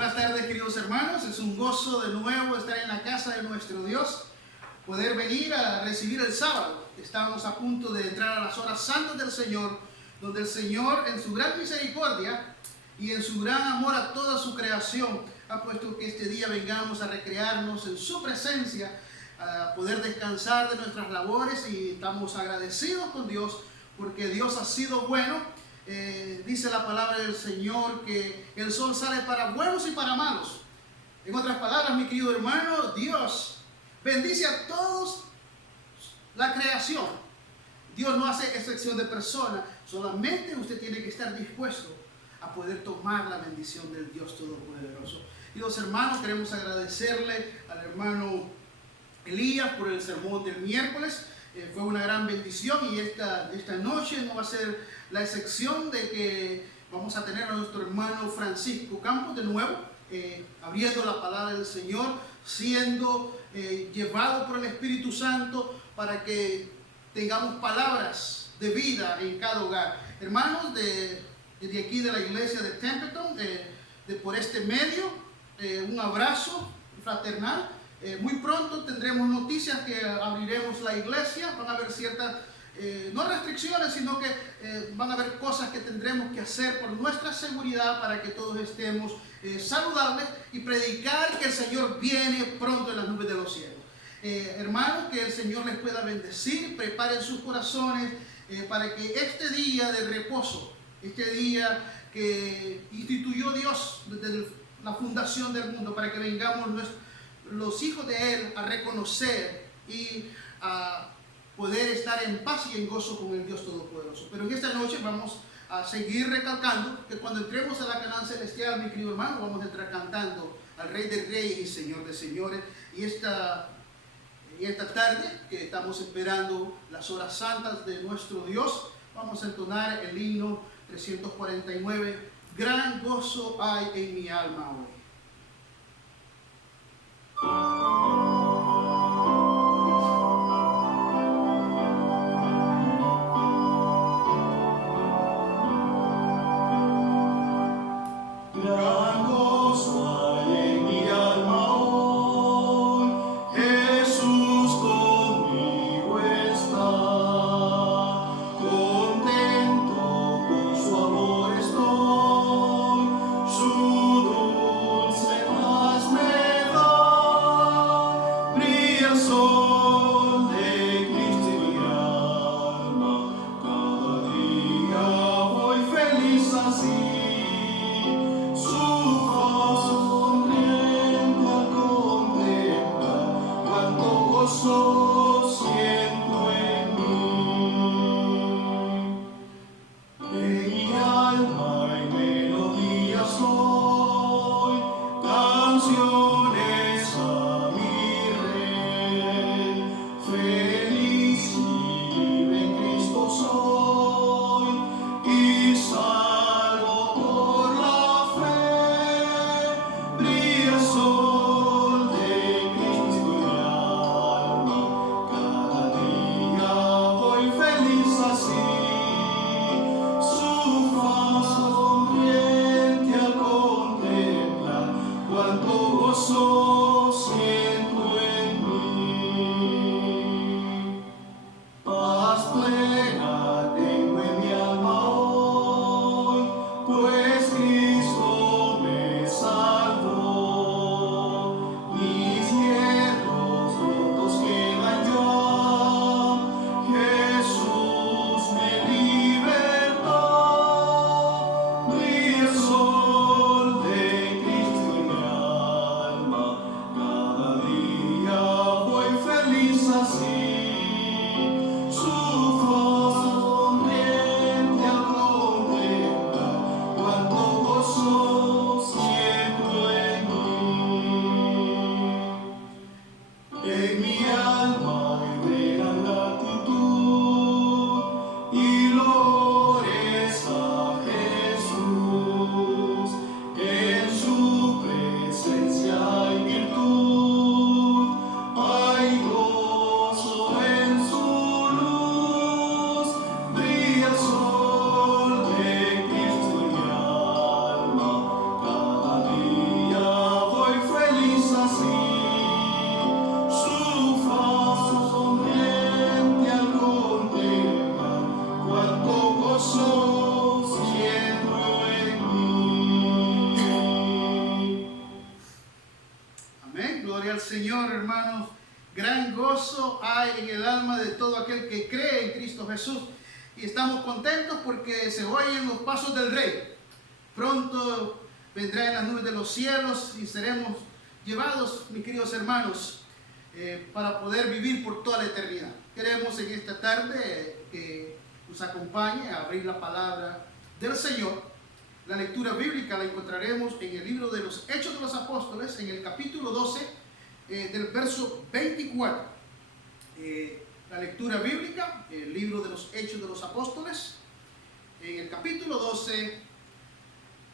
buenas tardes, queridos hermanos. Es un gozo de nuevo estar en la casa de nuestro Dios, poder venir a recibir el sábado. Estamos a punto de entrar a las horas santas del Señor, donde el Señor, en su gran misericordia y en su gran amor a toda su creación, ha puesto que este día vengamos a recrearnos en su presencia, a poder descansar de nuestras labores, y estamos agradecidos con Dios porque Dios ha sido bueno. Dice la palabra del Señor que el sol sale para buenos y para malos. En otras palabras, mi querido hermano, Dios bendice a todos la creación. Dios no hace excepción de persona. Solamente usted tiene que estar dispuesto a poder tomar la bendición del Dios Todopoderoso. Queridos hermanos, queremos agradecerle al hermano Elías por el sermón del miércoles. Fue una gran bendición, y esta noche no va a ser la excepción, de que vamos a tener a nuestro hermano Francisco Campos de nuevo, abriendo la palabra del Señor, siendo llevado por el Espíritu Santo para que tengamos palabras de vida en cada hogar. Hermanos, desde aquí de la iglesia de Templeton, por este medio, un abrazo fraternal. Muy pronto tendremos noticias que abriremos la iglesia. Van a haber ciertas, no restricciones, sino que van a haber cosas que tendremos que hacer por nuestra seguridad para que todos estemos saludables y predicar que el Señor viene pronto en las nubes de los cielos. Hermanos, que el Señor les pueda bendecir. Preparen sus corazones para que este día de reposo, este día que instituyó Dios desde la fundación del mundo, para que vengamos los hijos de Él a reconocer y a poder estar en paz y en gozo con el Dios Todopoderoso. Pero en esta noche vamos a seguir recalcando que cuando entremos a la Canaán celestial, mi querido hermano, vamos a entrar cantando al Rey de Reyes y Señor de Señores. Y esta tarde, que estamos esperando las horas santas de nuestro Dios, vamos a entonar el himno 349, Gran gozo hay en mi alma hoy. Su dulce paz me da. Gloria al Señor, hermanos. Gran gozo hay en el alma de todo aquel que cree en Cristo Jesús. Y estamos contentos porque se oyen los pasos del Rey. Pronto vendrá en las nubes de los cielos y seremos llevados, mis queridos hermanos, para poder vivir por toda la eternidad. Queremos en esta tarde que nos acompañe a abrir la palabra del Señor. La lectura bíblica la encontraremos en el libro de los Hechos de los Apóstoles, en el capítulo 12, del verso 24. La lectura bíblica, el libro de los Hechos de los Apóstoles, en el capítulo 12,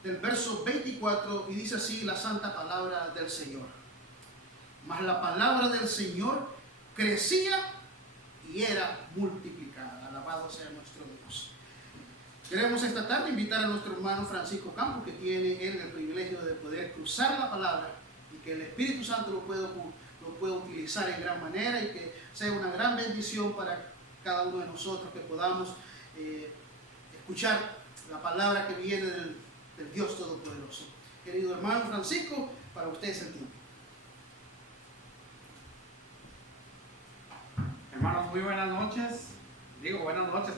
del verso 24, y dice así la santa palabra del Señor. Mas la palabra del Señor crecía y era multiplicada. Alabado sea nuestro Dios. Queremos esta tarde invitar a nuestro hermano Francisco Campos, que tiene él el privilegio de poder cruzar la palabra y que el Espíritu Santo lo pueda utilizar en gran manera y que sea una gran bendición para cada uno de nosotros, que podamos escuchar la palabra que viene del Dios Todopoderoso. Querido hermano Francisco, para usted es el tiempo. Hermanos, muy buenas noches. Digo buenas noches,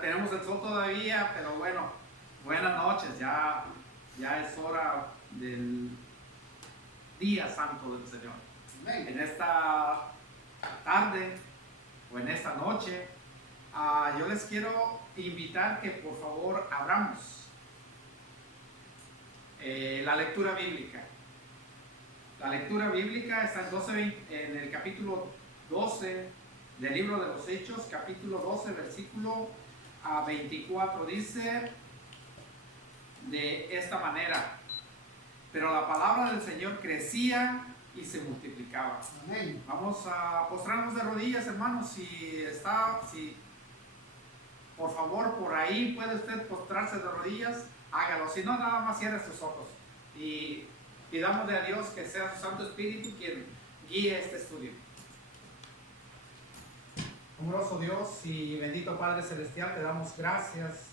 tenemos el sol todavía, pero bueno, buenas noches. Ya es hora del día santo del Señor. Amén. En esta tarde o en esta noche, yo les quiero invitar que por favor abramos la lectura bíblica. La lectura bíblica está en el capítulo 12 del libro de los Hechos, capítulo 12, versículo 24. Dice de esta manera: pero la palabra del Señor crecía y se multiplicaba. Amén. Vamos a postrarnos de rodillas, hermanos. Si por favor por ahí puede usted postrarse de rodillas, hágalo. Si no, nada más cierre sus ojos y pidamos a Dios que sea su Santo Espíritu quien guíe este estudio. Amoroso Dios y bendito Padre Celestial, te damos gracias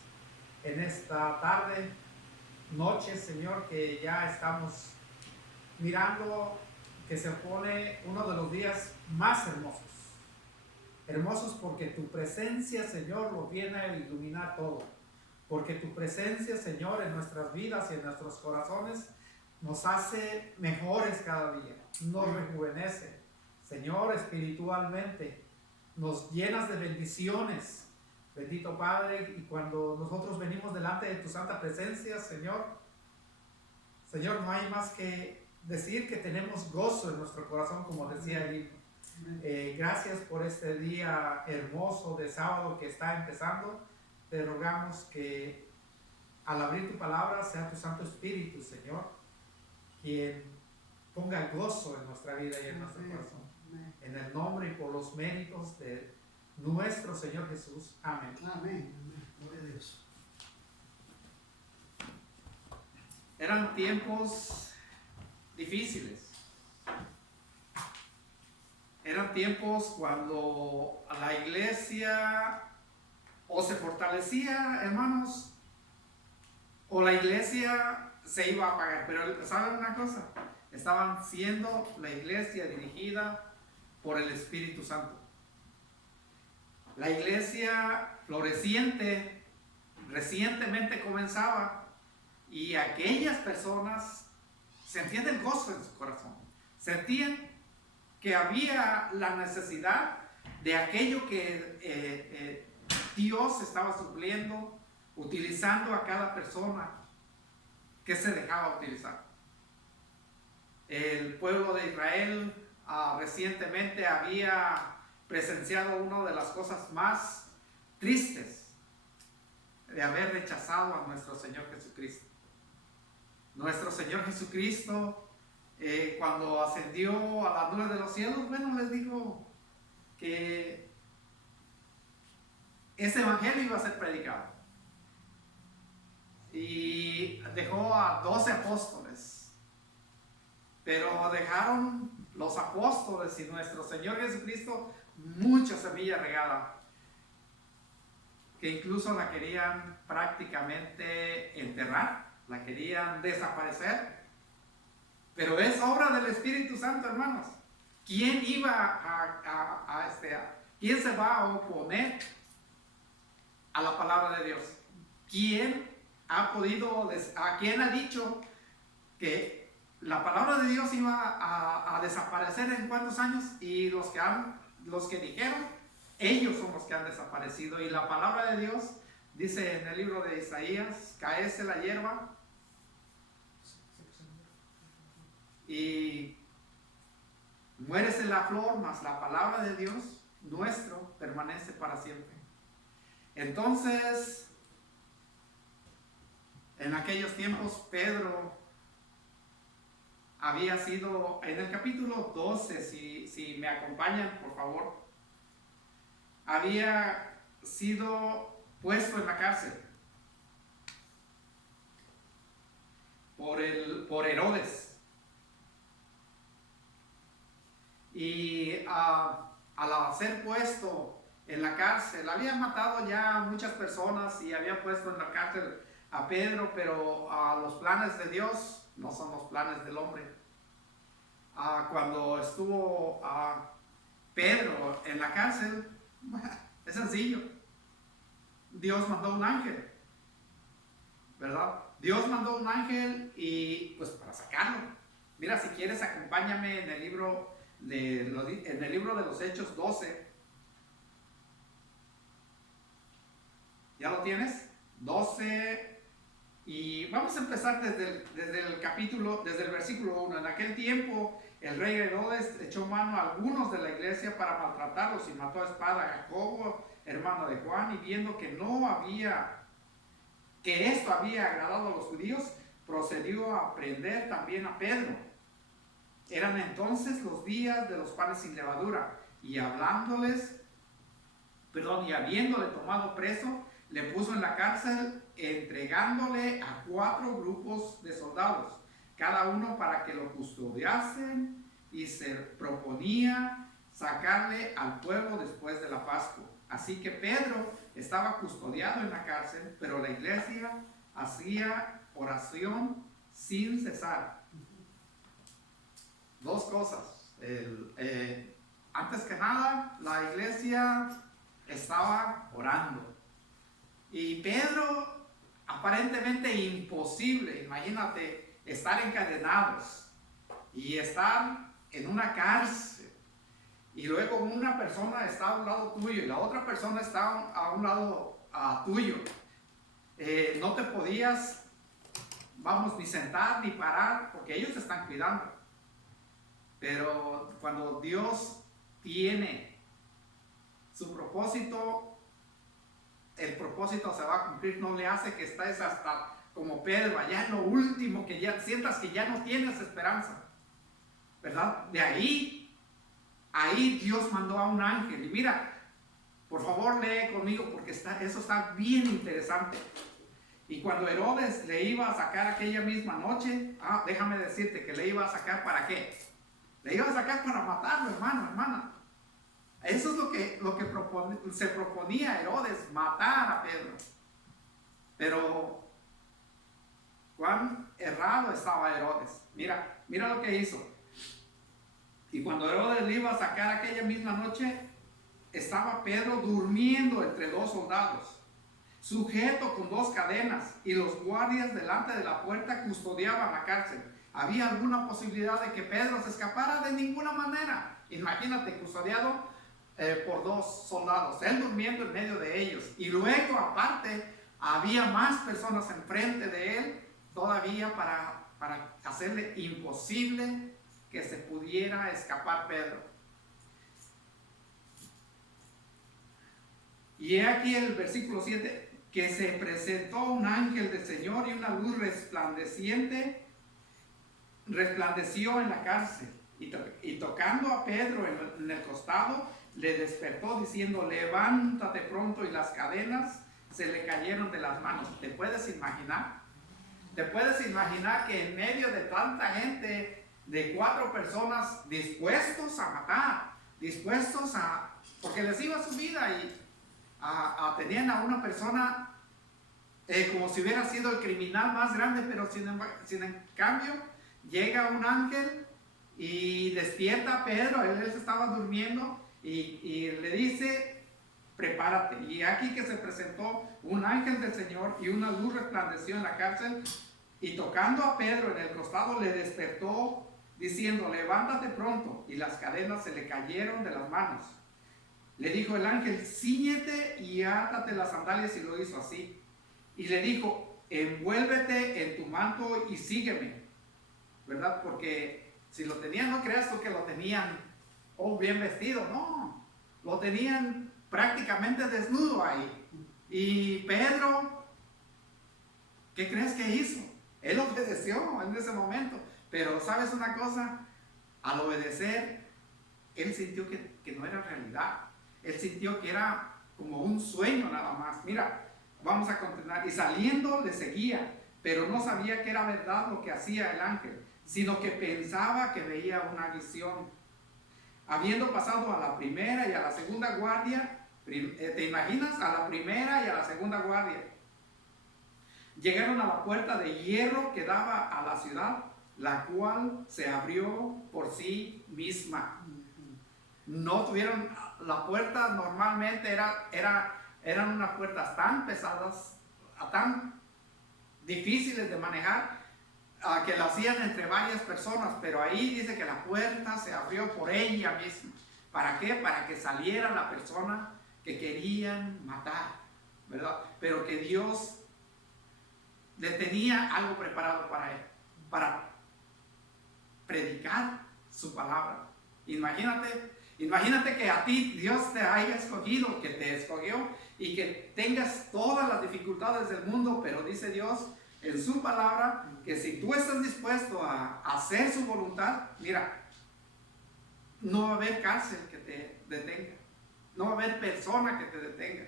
en esta tarde, noche, Señor, que ya estamos mirando que se pone uno de los días más hermosos. Hermosos porque tu presencia, Señor, lo viene a iluminar todo. Porque tu presencia, Señor, en nuestras vidas y en nuestros corazones nos hace mejores cada día, nos rejuvenece, Señor, espiritualmente. Nos llenas de bendiciones, bendito Padre, y cuando nosotros venimos delante de tu santa presencia, Señor, no hay más que decir que tenemos gozo en nuestro corazón, como decía allí. Gracias por este día hermoso de sábado que está empezando. Te rogamos que al abrir tu palabra sea tu Santo Espíritu, Señor, quien ponga gozo en nuestra vida y en nuestro corazón. En el nombre y por los méritos de nuestro Señor Jesús. Amén. Amén. Gloria a Dios. Eran tiempos difíciles. Eran tiempos cuando la iglesia o se fortalecía, hermanos, o la iglesia se iba a apagar. Pero ¿saben una cosa? Estaban siendo la iglesia dirigida por el Espíritu Santo. La iglesia floreciente recientemente comenzaba y aquellas personas sentían el gozo en su corazón, sentían que había la necesidad de aquello que Dios estaba supliendo, utilizando a cada persona que se dejaba utilizar. El pueblo de Israel recientemente había presenciado una de las cosas más tristes de haber rechazado a nuestro Señor Jesucristo. Nuestro Señor Jesucristo, cuando ascendió a las nubes de los cielos, bueno, les dijo que ese evangelio iba a ser predicado. Y dejó a 12 apóstoles. Pero dejaron los apóstoles y nuestro Señor Jesucristo mucha semilla regada, que incluso la querían prácticamente enterrar, la querían desaparecer. Pero es obra del Espíritu Santo, hermanos. ¿quién quién se va a oponer a la palabra de Dios? ¿Quién quién ha dicho que la palabra de Dios iba a desaparecer en cuántos años? Y los que dijeron, ellos son los que han desaparecido. Y la palabra de Dios dice en el libro de Isaías: caece la hierba y muérese la flor, mas la palabra de Dios nuestro permanece para siempre. Entonces, en aquellos tiempos, Pedro había sido, en el capítulo 12, si me acompañan, por favor, había sido puesto en la cárcel por Herodes. Y al ser puesto en la cárcel, había matado ya a muchas personas y había puesto en la cárcel a Pedro, pero los planes de Dios no son los planes del hombre. Cuando estuvo Pedro en la cárcel, es sencillo. Dios mandó un ángel, ¿verdad? Dios mandó un ángel y pues para sacarlo. Mira, si quieres, acompáñame en el libro de los Hechos 12. ¿Ya lo tienes? 12. Y vamos a empezar desde el versículo 1. En aquel tiempo, el rey Herodes echó mano a algunos de la iglesia para maltratarlos y mató a espada a Jacobo, hermano de Juan, y viendo que esto había agradado a los judíos, procedió a prender también a Pedro. Eran entonces los días de los panes sin levadura, y habiéndole tomado preso, le puso en la cárcel, entregándole a 4 grupos de soldados, cada uno para que lo custodiasen, y se proponía sacarle al pueblo después de la Pascua. Así que Pedro estaba custodiado en la cárcel, pero la iglesia hacía oración sin cesar. Dos cosas. Antes que nada, la iglesia estaba orando. Y Pedro, aparentemente imposible, imagínate, estar encadenados y estar en una cárcel. Y luego una persona está a un lado tuyo y la otra persona está a un lado tuyo. No te podías, ni sentar ni parar, porque ellos te están cuidando. Pero cuando Dios tiene su propósito, el propósito se va a cumplir. No le hace que estés hasta como Pedro, allá en lo último, que ya sientas que ya no tienes esperanza, ¿verdad? De ahí Dios mandó a un ángel. Y mira, por favor lee conmigo, porque eso está bien interesante. Y cuando Herodes le iba a sacar aquella misma noche, déjame decirte que le iba a sacar, ¿para qué? Le iba a sacar para matarlo, hermana. Eso es lo que se proponía Herodes, matar a Pedro. Pero cuán errado estaba Herodes. Mira lo que hizo. Y cuando Herodes le iba a sacar aquella misma noche, estaba Pedro durmiendo entre 2 soldados, sujeto con 2 cadenas, y los guardias delante de la puerta custodiaban la cárcel. ¿Había alguna posibilidad de que Pedro se escapara? De ninguna manera. Imagínate, custodiado por 2 soldados, él durmiendo en medio de ellos. Y luego, aparte, había más personas enfrente de él todavía para hacerle imposible que se pudiera escapar Pedro. Y he aquí el versículo 7, que se presentó un ángel del Señor y una luz resplandeció en la cárcel, y tocando a Pedro en el costado, le despertó diciendo: levántate pronto. Y las cadenas se le cayeron de las manos. ¿Te puedes imaginar? ¿Te puedes imaginar que en medio de tanta gente, de 4 personas dispuestos a matar, porque les iba su vida, y tenían a una persona como si hubiera sido el criminal más grande, pero sin en cambio llega un ángel y despierta a Pedro. Él se estaba durmiendo y le dice: prepárate. Y aquí que se presentó un ángel del Señor y una luz resplandeció en la cárcel, y tocando a Pedro en el costado le despertó diciendo: levántate pronto. Y las cadenas se le cayeron de las manos. Le dijo el ángel: cíñete y átate las sandalias, y lo hizo así. Y le dijo: envuélvete en tu manto y sígueme, ¿verdad? Porque si lo tenían, no creas tú que lo tenían bien vestido, no, lo tenían prácticamente desnudo ahí. Y Pedro, ¿qué crees que hizo? Él obedeció en ese momento, pero ¿sabes una cosa? Al obedecer, él sintió que no era realidad. Él sintió que era como un sueño nada más. Mira, vamos a continuar. Y saliendo le seguía, pero no sabía que era verdad lo que hacía el ángel, sino que pensaba que veía una visión. Habiendo pasado a la primera y a la segunda guardia, ¿te imaginas? A la primera y a la segunda guardia. Llegaron a la puerta de hierro que daba a la ciudad, la cual se abrió por sí misma. No tuvieron la puerta, normalmente eran unas puertas tan pesadas, tan difíciles de manejar, que la hacían entre varias personas, pero ahí dice que la puerta se abrió por ella misma. ¿Para qué? Para que saliera la persona que querían matar, ¿verdad? Pero que Dios le tenía algo preparado para él, para predicar su palabra. Imagínate que a ti Dios te haya escogido, que te escogió, y que tengas todas las dificultades del mundo, pero dice Dios en su palabra que si tú estás dispuesto a hacer su voluntad, mira, no va a haber cárcel que te detenga, no va a haber persona que te detenga.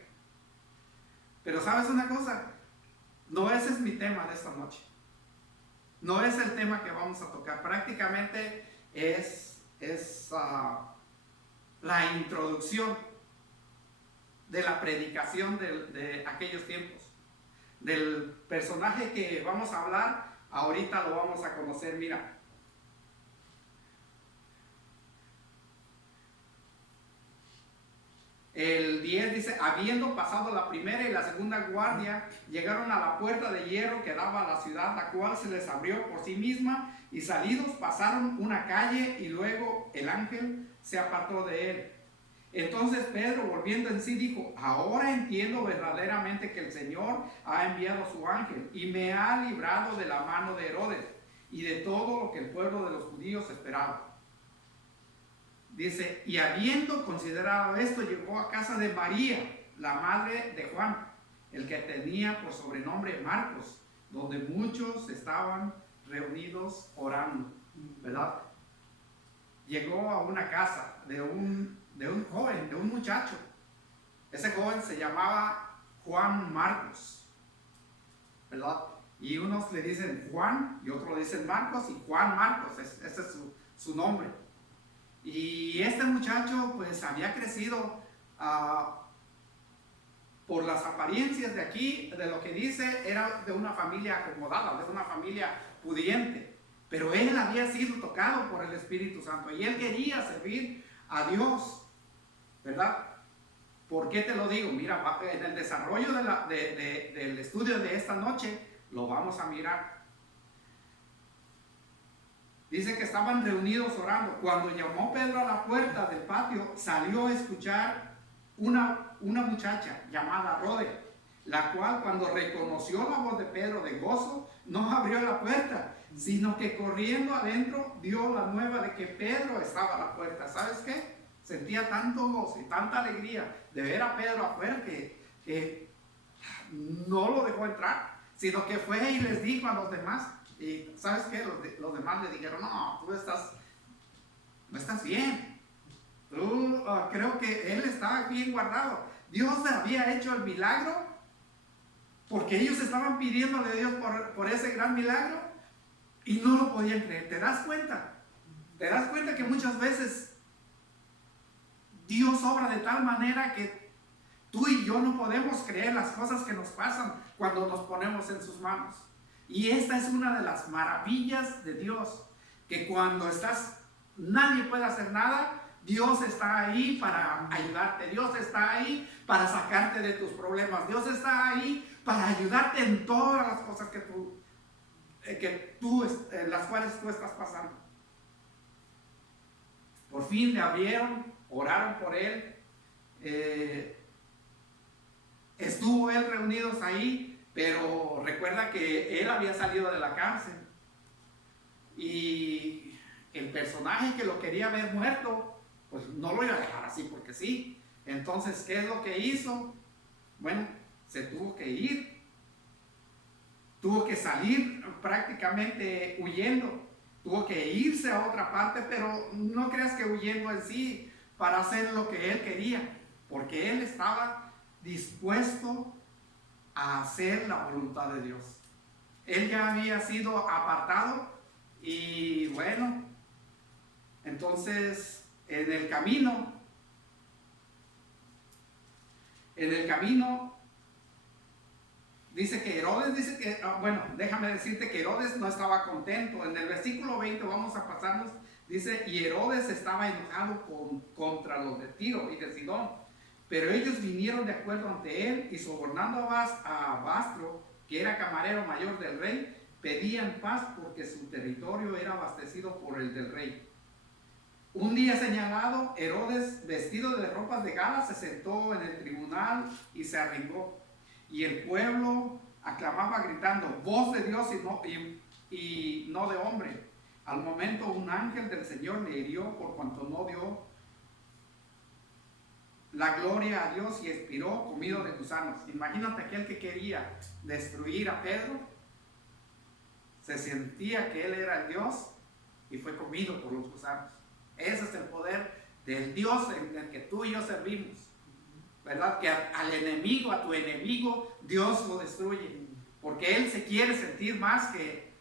Pero ¿sabes una cosa? No ese es mi tema de esta noche. No es el tema que vamos a tocar. Prácticamente es la introducción de la predicación de aquellos tiempos. Del personaje que vamos a hablar, ahorita lo vamos a conocer. Mira, el 10 dice: habiendo pasado la primera y la segunda guardia, llegaron a la puerta de hierro que daba a la ciudad, la cual se les abrió por sí misma, y salidos pasaron una calle, y luego el ángel se apartó de él. Entonces Pedro, volviendo en sí, dijo: ahora entiendo verdaderamente que el Señor ha enviado a su ángel y me ha librado de la mano de Herodes y de todo lo que el pueblo de los judíos esperaba. Dice: y habiendo considerado esto, llegó a casa de María, la madre de Juan, el que tenía por sobrenombre Marcos, donde muchos estaban reunidos orando, ¿verdad? Llegó a una casa de un joven, de un muchacho. Ese joven se llamaba Juan Marcos, ¿verdad? Y unos le dicen Juan y otros le dicen Marcos, y Juan Marcos, ese es su nombre. Y este muchacho pues había crecido por las apariencias de aquí, de lo que dice, era de una familia acomodada, de una familia pudiente, pero él había sido tocado por el Espíritu Santo y él quería servir a Dios, ¿verdad? ¿Por qué te lo digo? Mira, en el desarrollo del estudio de esta noche lo vamos a mirar. Dice que estaban reunidos orando. Cuando llamó Pedro a la puerta del patio, salió a escuchar una muchacha llamada Rode, la cual, cuando reconoció la voz de Pedro de gozo, no abrió la puerta, sino que corriendo adentro dio la nueva de que Pedro estaba a la puerta. ¿Sabes qué? Sentía tanto gozo y tanta alegría de ver a Pedro afuera que no lo dejó entrar, sino que fue y les dijo a los demás. Y ¿sabes qué? Los demás le dijeron: no, tú no estás bien. Creo que él está bien guardado. Dios le había hecho el milagro porque ellos estaban pidiéndole a Dios por ese gran milagro y no lo podían creer. ¿Te das cuenta? ¿Te das cuenta que muchas veces Dios obra de tal manera que tú y yo no podemos creer las cosas que nos pasan cuando nos ponemos en sus manos? Y esta es una de las maravillas de Dios, que cuando estás nadie puede hacer nada. Dios está ahí para ayudarte. Dios está ahí para sacarte de tus problemas. Dios está ahí para ayudarte en todas las cosas las cuales tú estás pasando. Por fin le abrieron, oraron por él. Estuvo él reunidos ahí, pero recuerda que él había salido de la cárcel. Y el personaje que lo quería ver muerto, pues no lo iba a dejar así porque sí. Entonces, ¿qué es lo que hizo? Bueno, se tuvo que ir. Tuvo que salir prácticamente huyendo. Tuvo que irse a otra parte, pero no creas que huyendo en sí para hacer lo que él quería, porque él estaba dispuesto a hacer la voluntad de Dios. Él ya había sido apartado y bueno, entonces en el camino, dice que Herodes, déjame decirte que Herodes no estaba contento. En el versículo 20 vamos a pasarnos, dice, y Herodes estaba enojado contra los de Tiro y de Sidón, pero ellos vinieron de acuerdo ante él y sobornando a Bastro, que era camarero mayor del rey, pedían paz porque su territorio era abastecido por el del rey. Un día señalado, Herodes, vestido de ropas de gala, se sentó en el tribunal y se arrimó. Y el pueblo aclamaba gritando, voz de Dios y no de hombre. Al momento un ángel del Señor le hirió por cuanto no dio la gloria a Dios y expiró comido de gusanos. Imagínate aquel que quería destruir a Pedro, se sentía que él era el Dios y fue comido por los gusanos. Ese es el poder del Dios en el que tú y yo servimos, ¿verdad? Que al enemigo, a tu enemigo, Dios lo destruye, porque él se quiere sentir más que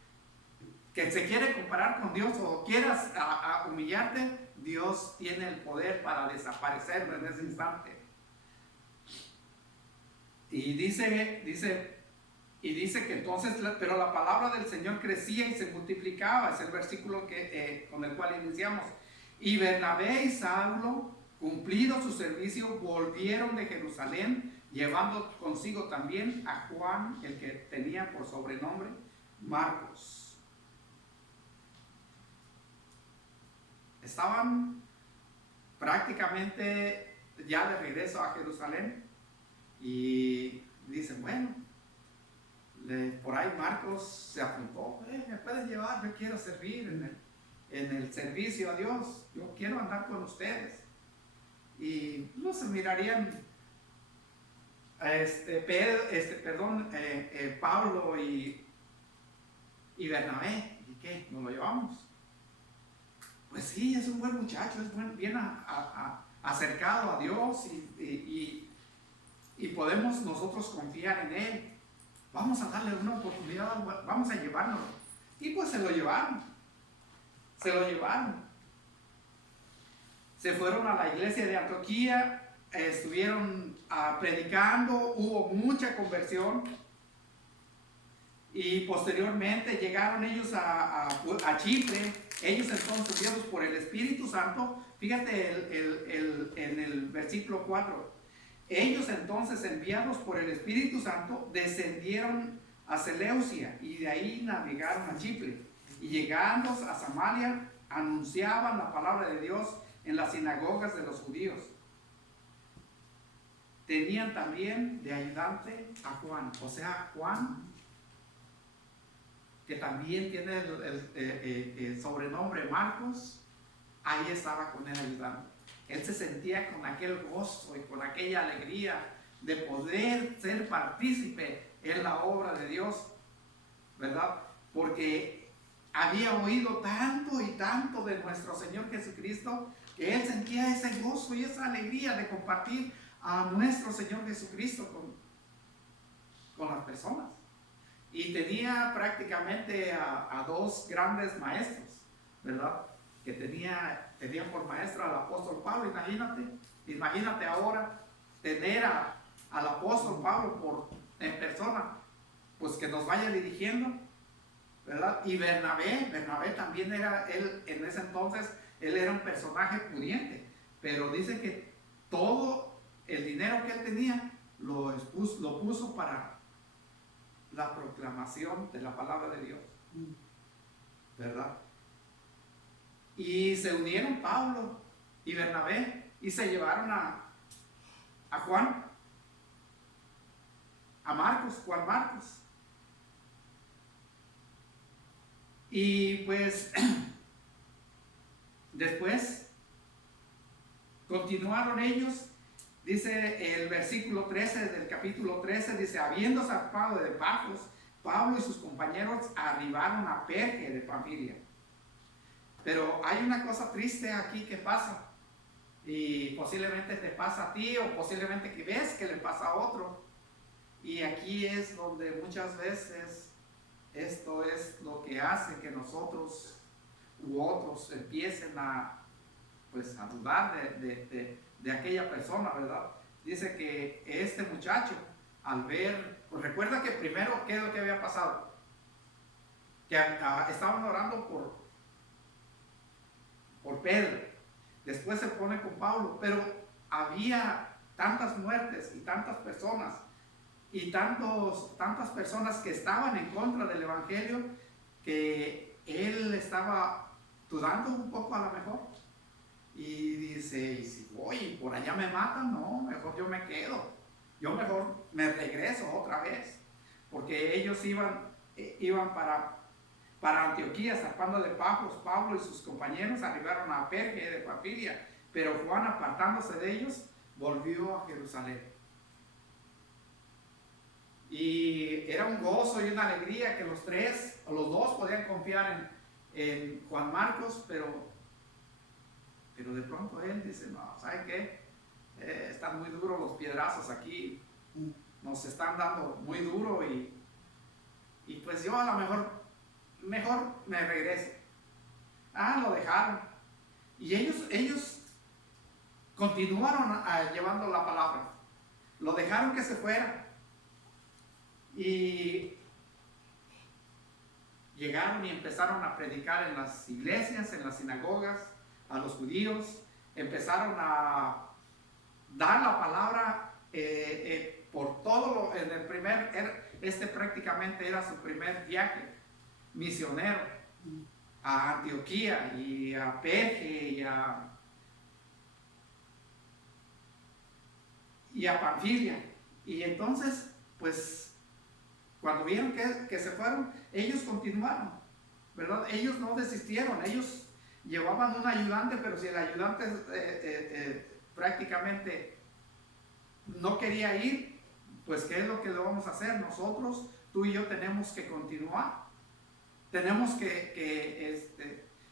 se quiere comparar con Dios o quieras a humillarte. Dios tiene el poder para desaparecerlo en ese instante. Y dice que entonces, pero la palabra del Señor crecía y se multiplicaba. Es el versículo con el cual iniciamos. Y Bernabé y Saulo, cumplido su servicio, volvieron de Jerusalén, llevando consigo también a Juan, el que tenía por sobrenombre Marcos. Estaban prácticamente ya de regreso a Jerusalén y dicen, bueno, por ahí Marcos se apuntó, me pueden llevar, yo quiero servir en el servicio a Dios, yo quiero andar con ustedes. Y no se mirarían Pablo y Bernabé, ¿y qué? ¿Nos lo llevamos? Pues sí, es un buen muchacho, es bien acercado a Dios y podemos nosotros confiar en él. Vamos a darle una oportunidad, vamos a llevárnoslo. Y pues se lo llevaron. Se fueron a la iglesia de Antioquía, estuvieron predicando, hubo mucha conversión. Y posteriormente llegaron ellos a Chipre. Ellos entonces, guiados por el Espíritu Santo, fíjate en el versículo 4, ellos entonces enviados por el Espíritu Santo descendieron a Seleucia y de ahí navegaron a Chipre y llegando a Samaria anunciaban la palabra de Dios en las sinagogas de los judíos. Tenían también de ayudante a Juan, o sea, Juan, que también tiene el sobrenombre Marcos, ahí estaba con él ayudando. Él se sentía con aquel gozo y con aquella alegría de poder ser partícipe en la obra de Dios, ¿verdad? Porque había oído tanto y tanto de nuestro Señor Jesucristo que él sentía ese gozo y esa alegría de compartir a nuestro Señor Jesucristo con las personas. Y tenía prácticamente a dos grandes maestros, ¿verdad? Que tenía por maestro al apóstol Pablo. Imagínate ahora tener al apóstol Pablo en persona, pues que nos vaya dirigiendo, ¿verdad? Y Bernabé también era, él en ese entonces él era un personaje pudiente, pero dice que todo el dinero que él tenía lo puso para la proclamación de la palabra de Dios, ¿verdad? Y se unieron Pablo y Bernabé y se llevaron a Juan, a Marcos, Juan Marcos. Y pues después continuaron ellos, dice el versículo 13 del capítulo 13, dice, habiendo zarpado de Pafos, Pablo y sus compañeros arribaron a Perge de Panfilia. Pero hay una cosa triste aquí que pasa, y posiblemente te pasa a ti, o posiblemente que ves que le pasa a otro. Y aquí es donde muchas veces esto es lo que hace que nosotros u otros empiecen a dudar de aquella persona, ¿verdad? Dice que este muchacho, al ver, pues recuerda que primero, ¿qué es lo que había pasado? Que estaban orando por Pedro, después se pone con Pablo, pero había tantas muertes y tantas personas y tantas personas que estaban en contra del evangelio, que él estaba dudando un poco a lo mejor, y dice, y si voy y por allá me matan, no, mejor yo me quedo, yo mejor me regreso otra vez, porque ellos iban para Antioquía, zarpando de Pafos. Pablo y sus compañeros arribaron a Perge de Panfilia, pero Juan, apartándose de ellos, volvió a Jerusalén. Y era un gozo y una alegría que los dos podían confiar en Juan Marcos, pero de pronto él dice, no, ¿saben qué? Están muy duros los piedrazos aquí, nos están dando muy duro, y pues yo a lo mejor me regreso. Lo dejaron. Y ellos continuaron llevando la palabra. Lo dejaron que se fuera. Y llegaron y empezaron a predicar en las iglesias, en las sinagogas, a los judíos. Empezaron a dar la palabra por todo en el prácticamente era su primer viaje misionero a Antioquía y a Perge y a Panfilia. Y entonces, pues, cuando vieron que se fueron, ellos continuaron, ¿verdad? Ellos no desistieron, ellos llevaban un ayudante, pero si el ayudante prácticamente no quería ir, pues ¿qué es lo que le vamos a hacer? Nosotros, tú y yo, tenemos que continuar. Tenemos que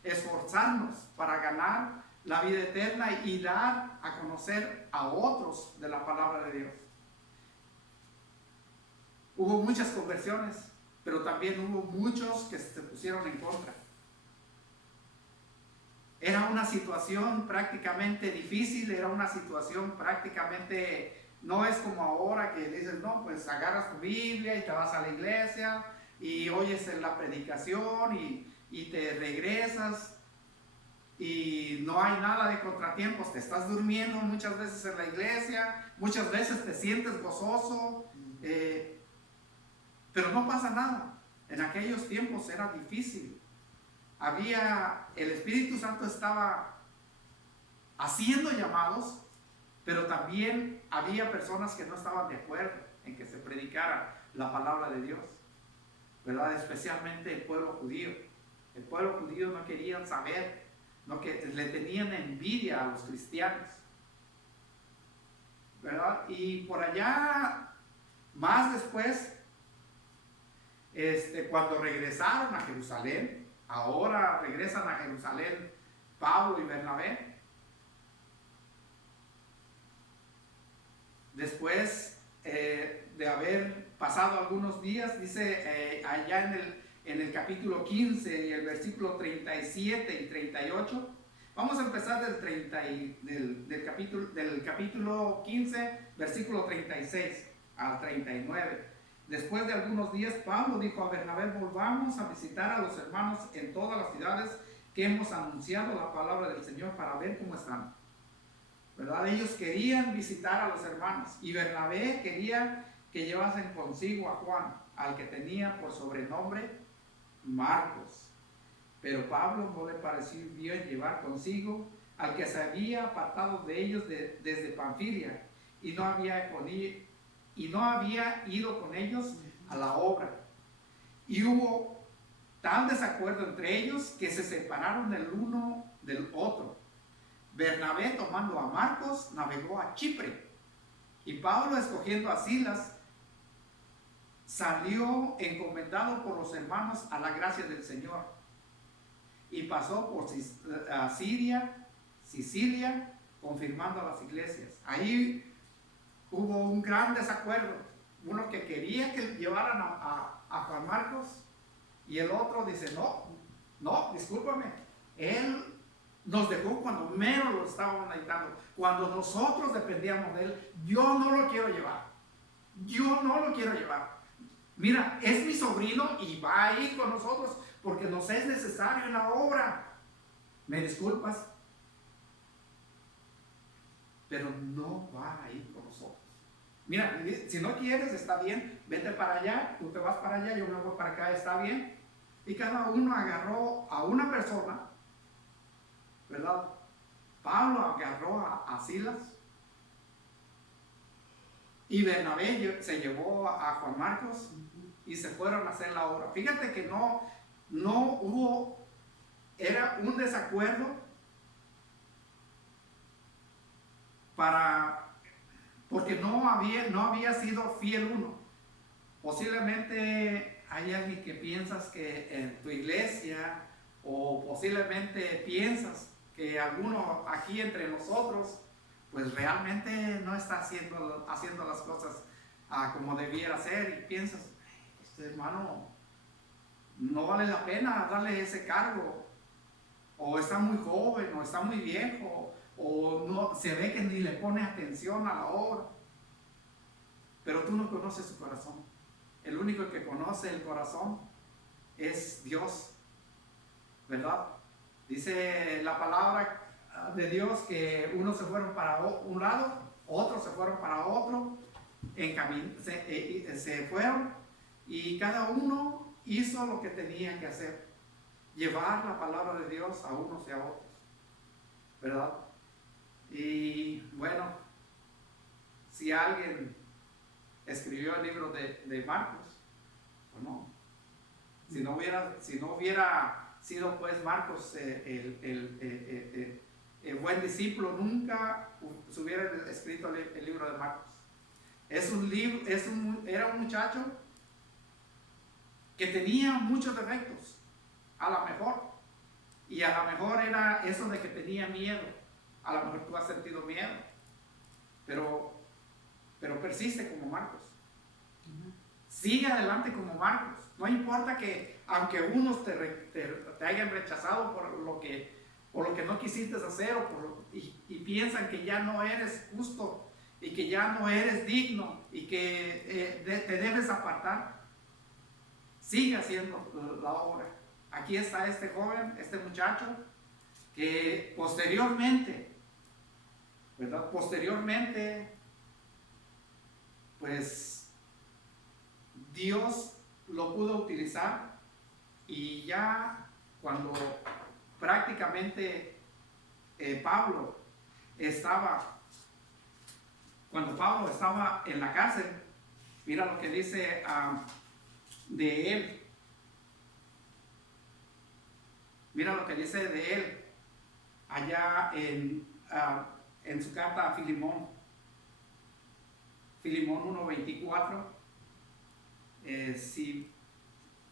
esforzarnos para ganar la vida eterna y dar a conocer a otros de la palabra de Dios. Hubo muchas conversiones, pero también hubo muchos que se pusieron en contra. Era una situación prácticamente difícil, era una situación prácticamente, no es como ahora que dices, no, pues agarras tu Biblia y te vas a la iglesia y oyes en la predicación y te regresas y no hay nada de contratiempos, te estás durmiendo muchas veces en la iglesia, muchas veces te sientes gozoso, pero no pasa nada. En aquellos tiempos era difícil. El Espíritu Santo estaba haciendo llamados, pero también había personas que no estaban de acuerdo en que se predicara la palabra de Dios, ¿verdad? Especialmente el pueblo judío. El pueblo judío no querían saber, le tenían envidia a los cristianos, ¿verdad? Y por allá, más después, cuando regresaron a Jerusalén, ahora regresan a Jerusalén Pablo y Bernabé. Después de haber pasado algunos días, dice allá en el capítulo 15 y el versículo 37 y 38, vamos a empezar del capítulo 15, versículo 36 al 39. Después de algunos días, Pablo dijo a Bernabé, volvamos a visitar a los hermanos en todas las ciudades que hemos anunciado la palabra del Señor para ver cómo están. ¿Verdad? Ellos querían visitar a los hermanos y Bernabé quería que llevasen consigo a Juan, al que tenía por sobrenombre Marcos. Pero Pablo no le pareció bien llevar consigo al que se había apartado de ellos desde Panfilia y no había ido con ellos a la obra. Y hubo tal desacuerdo entre ellos que se separaron el uno del otro. Bernabé, tomando a Marcos, navegó a Chipre, y Pablo, escogiendo a Silas, salió encomendado por los hermanos a la gracia del Señor, y pasó por Siria, Sicilia, confirmando a las iglesias. Ahí hubo un gran desacuerdo, uno que quería que llevaran a Juan Marcos, y el otro dice, no, discúlpame, él nos dejó cuando menos lo estábamos necesitando, cuando nosotros dependíamos de él. Yo no lo quiero llevar, mira, es mi sobrino y va a ir con nosotros porque nos es necesario en la obra. ¿Me disculpas? Pero no va a ir con nosotros. Mira, si no quieres, está bien, vete para allá, tú te vas para allá, yo me voy para acá, está bien. Y cada uno agarró a una persona, ¿verdad? Pablo agarró a Silas, y Bernabé se llevó a Juan Marcos y se fueron a hacer la obra. Fíjate que no hubo, era un desacuerdo porque no había sido fiel uno. Posiblemente hay alguien que piensas que en tu iglesia, o posiblemente piensas que alguno aquí entre nosotros pues realmente no está haciendo las cosas como debiera ser, y piensas, este hermano no vale la pena darle ese cargo, o está muy joven, o está muy viejo, o no se ve que ni le pone atención a la obra. Pero tú no conoces su corazón. El único que conoce el corazón es Dios, ¿verdad? Dice la palabra de Dios que unos se fueron para un lado, otros se fueron para otro, se fueron, y cada uno hizo lo que tenía que hacer, llevar la palabra de Dios a unos y a otros, ¿verdad? Y bueno, si alguien escribió el libro de Marcos, bueno, si no hubiera sido pues Marcos el buen discípulo, nunca se hubiera escrito el libro de Marcos. Era un muchacho que tenía muchos defectos, a lo mejor, y a lo mejor era eso de que tenía miedo. A lo mejor tú has sentido miedo, pero persiste como Marcos. Sigue adelante como Marcos. No importa que, aunque unos te hayan rechazado por lo que no quisiste hacer, y piensan que ya no eres justo y que ya no eres digno y que te debes apartar, sigue haciendo la obra. Aquí está este joven, este muchacho, que posteriormente, ¿verdad? Pues Dios lo pudo utilizar, y ya cuando prácticamente Pablo estaba en la cárcel, mira lo que dice de él. Mira lo que dice de él allá en su carta a Filemón. Filemón 1:24. Si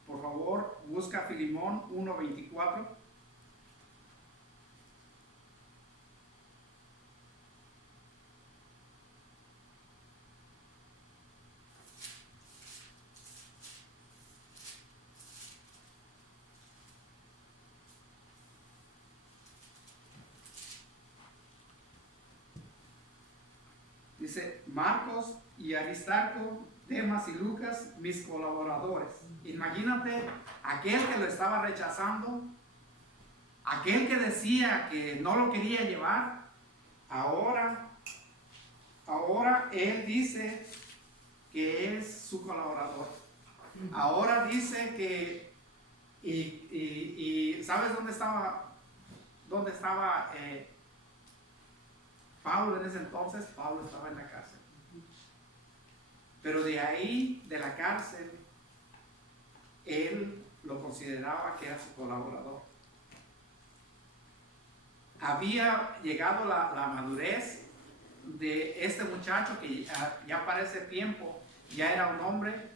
por favor busca Filemón 1:24. Dice: Marcos y Aristarco, Demas y Lucas, mis colaboradores. Imagínate, aquel que lo estaba rechazando, aquel que decía que no lo quería llevar, ahora él dice que es su colaborador. Ahora dice que, y ¿sabes dónde estaba Pablo en ese entonces? Pablo estaba en la cárcel. Pero de ahí, de la cárcel, él lo consideraba que era su colaborador. Había llegado la madurez de este muchacho que ya para ese tiempo ya era un hombre,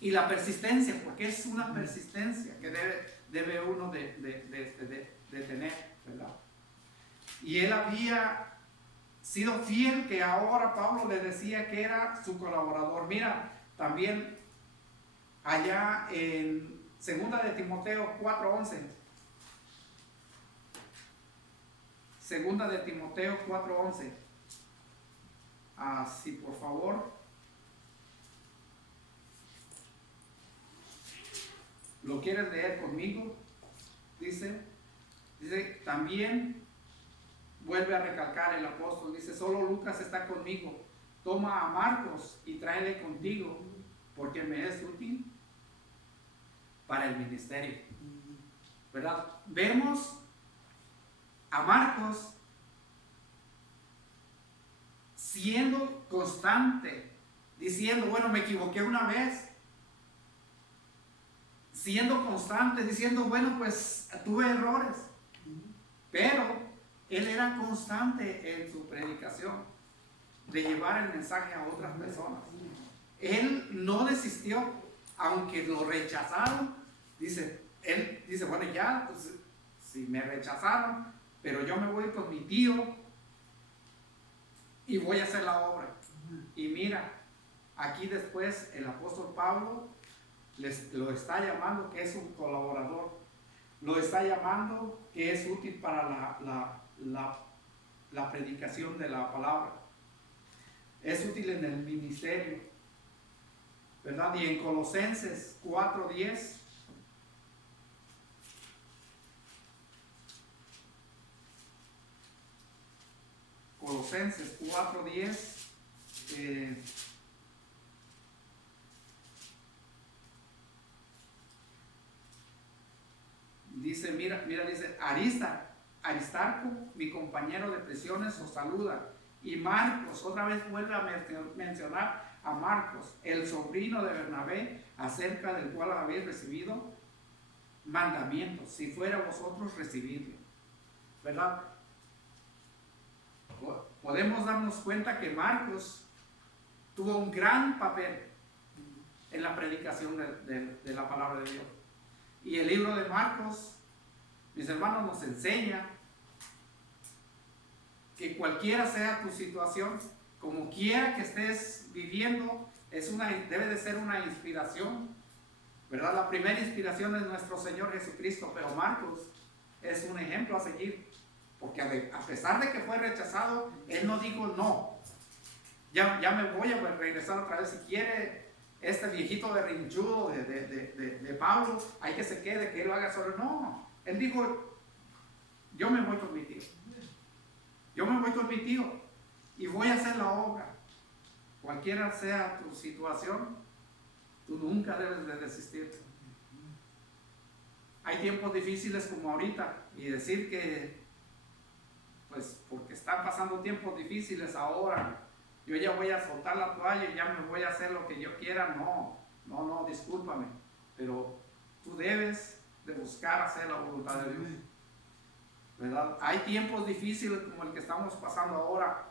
y la persistencia, porque es una persistencia que debe uno de tener, ¿verdad? Y él había sido fiel, que ahora Pablo le decía que era su colaborador. Mira, también allá en 2 de Timoteo 4:11. 2 de Timoteo 4:11. Así, por favor. ¿Lo quieres leer conmigo? Dice también, vuelve a recalcar el apóstol, dice, solo Lucas está conmigo. Toma a Marcos y tráele contigo, porque me es útil para el ministerio. ¿Verdad? Vemos a Marcos siendo constante, diciendo, bueno, me equivoqué una vez. Siendo constante, diciendo, bueno, pues tuve errores. Pero él era constante en su predicación, de llevar el mensaje a otras personas. Él no desistió, aunque lo rechazaron. Él dice, bueno, ya, pues, si me rechazaron, pero yo me voy con mi tío y voy a hacer la obra. Y mira, aquí después el apóstol Pablo lo está llamando que es un colaborador, lo está llamando que es útil para la predicación de la palabra, es útil en el ministerio, ¿verdad? Y en Colosenses 4:10, Colosenses 4:10, dice, mira, dice, Aristarco, mi compañero de prisiones, os saluda. Y Marcos, otra vez vuelve a mencionar a Marcos, el sobrino de Bernabé, acerca del cual habéis recibido mandamientos, si fuera vosotros recibirlo. ¿Verdad? Podemos darnos cuenta que Marcos tuvo un gran papel en la predicación de la palabra de Dios. Y el libro de Marcos, mis hermanos, nos enseña que cualquiera sea tu situación, como quiera que estés viviendo, debe de ser una inspiración, ¿verdad? La primera inspiración es nuestro Señor Jesucristo, pero Marcos es un ejemplo a seguir, porque a pesar de que fue rechazado, él no dijo no, ya me voy a regresar otra vez. Si quiere este viejito berrinchudo de Pablo, hay que se quede, que él lo haga solo. No, él dijo, yo me voy con mi tío. Yo me voy con mi tío y voy a hacer la obra. Cualquiera sea tu situación, tú nunca debes de desistir. Hay tiempos difíciles como ahorita, y decir que, pues, porque están pasando tiempos difíciles ahora, yo ya voy a soltar la toalla y ya me voy a hacer lo que yo quiera. No, discúlpame, pero tú debes de buscar hacer la voluntad de Dios, ¿verdad? Hay tiempos difíciles como el que estamos pasando ahora,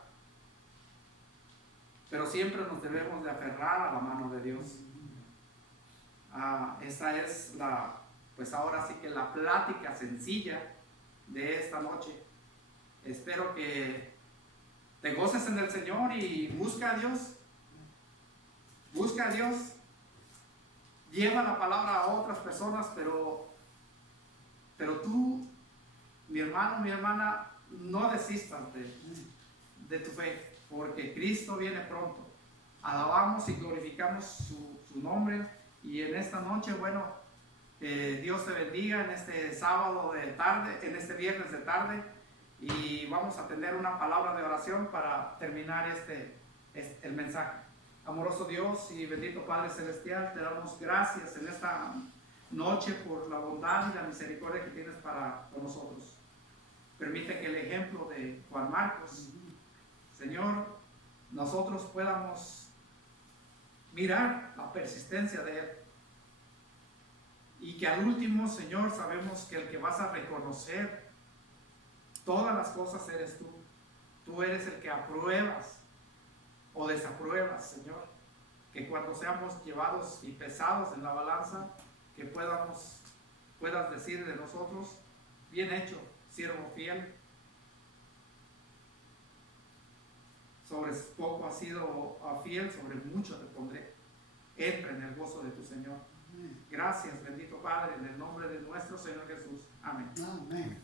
pero siempre nos debemos de aferrar a la mano de Dios. Esa es pues ahora sí que la plática sencilla de esta noche. Espero que te goces en el Señor y busca a Dios. Busca a Dios. Lleva la palabra a otras personas, pero tú, mi hermano, mi hermana, no desistas de tu fe, porque Cristo viene pronto. Alabamos y glorificamos su nombre, y en esta noche, bueno, Dios te bendiga en este sábado de tarde, en este viernes de tarde, y vamos a tener una palabra de oración para terminar el mensaje. Amoroso Dios y bendito Padre Celestial, te damos gracias en esta noche por la bondad y la misericordia que tienes para con nosotros. Permite que el ejemplo de Juan Marcos, Señor, nosotros podamos mirar la persistencia de él. Y que al último, Señor, sabemos que el que vas a reconocer todas las cosas eres tú. Tú eres el que apruebas o desapruebas, Señor. Que cuando seamos llevados y pesados en la balanza, que puedas decir de nosotros, bien hecho, siervo fiel. Sobre poco has sido fiel, sobre mucho te pondré. Entra en el gozo de tu Señor. Gracias, bendito Padre, en el nombre de nuestro Señor Jesús. Amén. Amén.